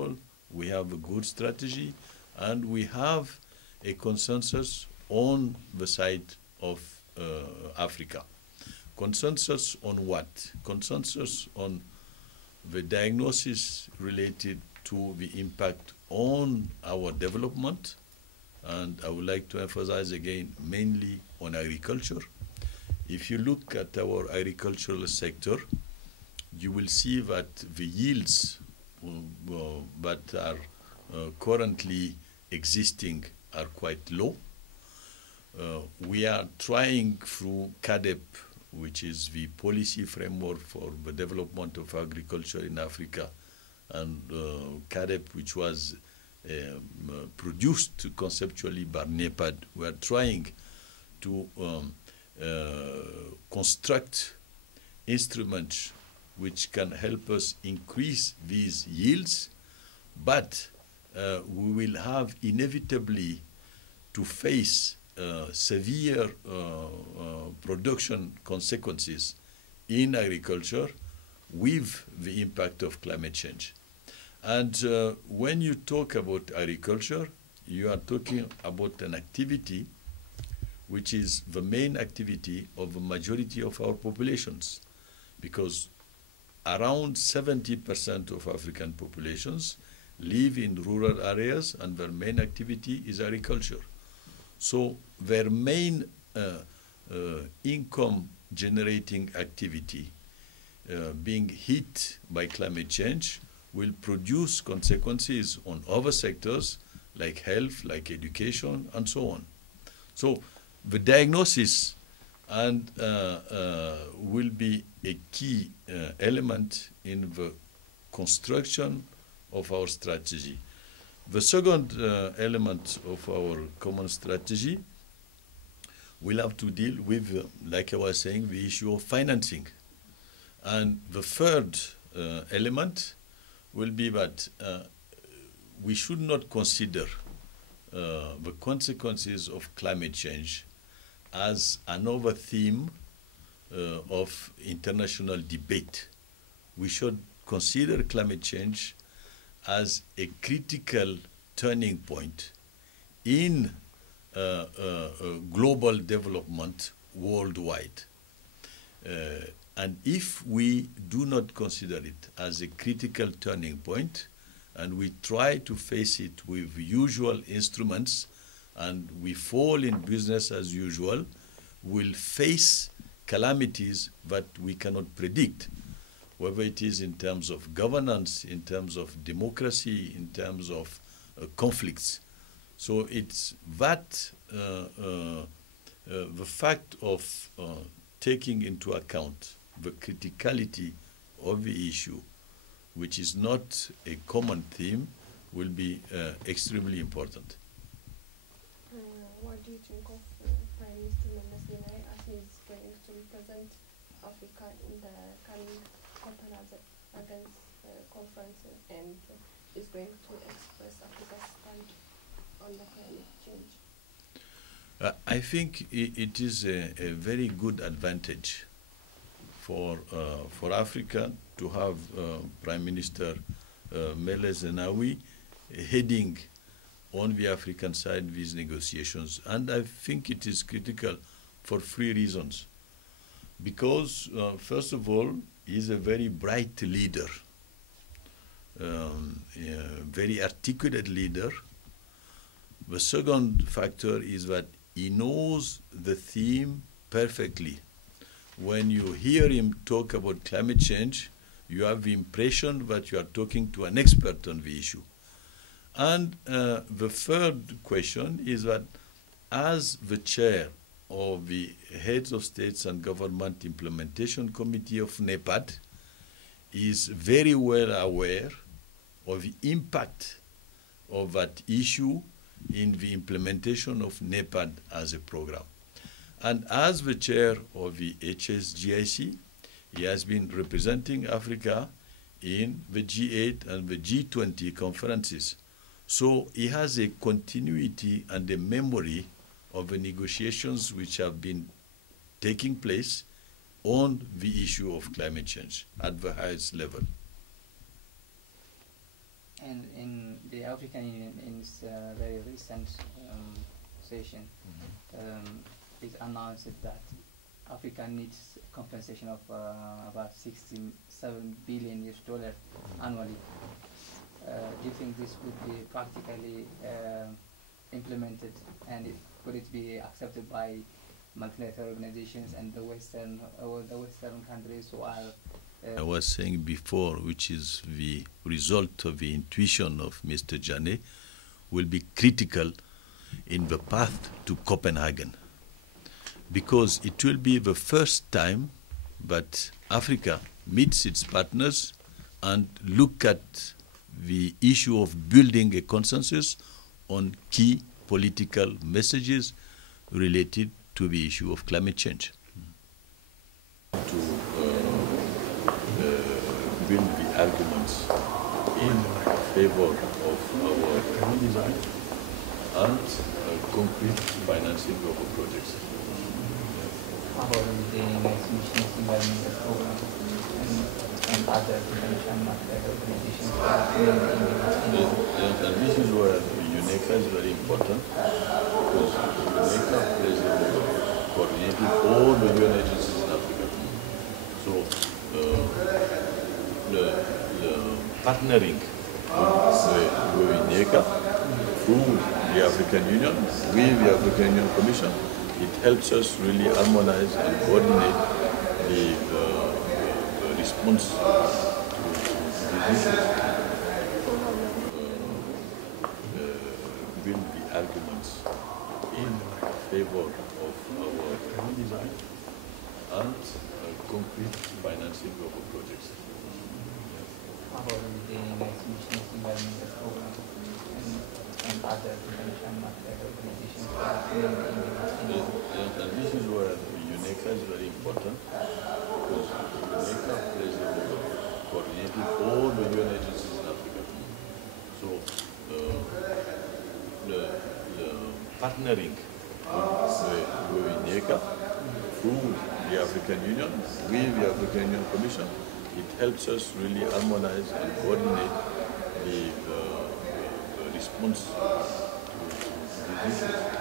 table, we have a good strategy, and we have a consensus on the side of Africa. Consensus on what? Consensus on the diagnosis related to the impact on our development, and I would like to emphasize again, mainly on agriculture. If you look at our agricultural sector, you will see that the yields that are currently existing are quite low. We are trying through CADEP, which is the policy framework for the development of agriculture in Africa, and CADEP, which was produced conceptually by NEPAD. We are trying to construct instruments which can help us increase these yields, but we will have inevitably to face severe production consequences in agriculture with the impact of climate change. And when you talk about agriculture, you are talking about an activity which is the main activity of the majority of our populations, because around 70% of African populations live in rural areas and their main activity is agriculture. So their main income generating activity being hit by climate change will produce consequences on other sectors like health, like education, and so on. So the diagnosis and will be a key element in the construction of our strategy. The second element of our common strategy will have to deal with, like I was saying, the issue of financing. And the third element will be that we should not consider the consequences of climate change as another theme of international debate. We should consider climate change as a critical turning point in global development worldwide. And if we do not consider it as a critical turning point, and we try to face it with usual instruments, and we fall in business as usual, we'll face calamities that we cannot predict, whether it is in terms of governance, in terms of democracy, in terms of conflicts. So it's that the fact of taking into account the criticality of the issue, which is not a common theme, will be extremely important. What do you think of Prime Minister Meles as he is going to represent Africa in the coming Copenhagen conference and is going to express Africa's stand on the climate change? I think it is a very good advantage for Africa to have Prime Minister Meles Zenawi heading on the African side these negotiations. And I think it is critical for three reasons. Because, first of all, he is a very bright leader, a very articulate leader. The second factor is that he knows the theme perfectly. When you hear him talk about climate change, you have the impression that you are talking to an expert on the issue. And the third question is that as the chair of the Heads of States and Government Implementation Committee of NEPAD, is very well aware of the impact of that issue in the implementation of NEPAD as a program. And as the chair of the HSGIC, he has been representing Africa in the G8 and the G20 conferences. So he has a continuity and a memory of the negotiations which have been taking place on the issue of climate change at the highest level. And African Union in its very recent session it announced that Africa needs compensation of about $67 billion annually. Do you think this would be practically implemented, and could it be accepted by multilateral organizations and the Western countries who are? I was saying before, which is the result of the intuition of Mr. Janet, will be critical in the path to Copenhagen, because it will be the first time that Africa meets its partners and look at the issue of building a consensus on key political messages related to the issue of climate change. To build the arguments in favor of our design and concrete financing of our projects. How about the Nations Environmental Program and other international organizations? And this is where UNECA is very important, because UNECA plays a role of coordinating all the UN agencies in Africa. So the partnering with UNECA through the African Union, with the African Union Commission, it helps us really harmonize and coordinate the response to these issues. Build the arguments in favor of our design and concrete financing of our projects. How about the Nations Environmental Program and other international organizations? And this is where UNECA is very important, because UNECA plays a role of coordinating all the UN agencies in Africa. So the partnering with UNECA through the African Union, with the African Union Commission, it helps us really harmonize and coordinate the response to these issues.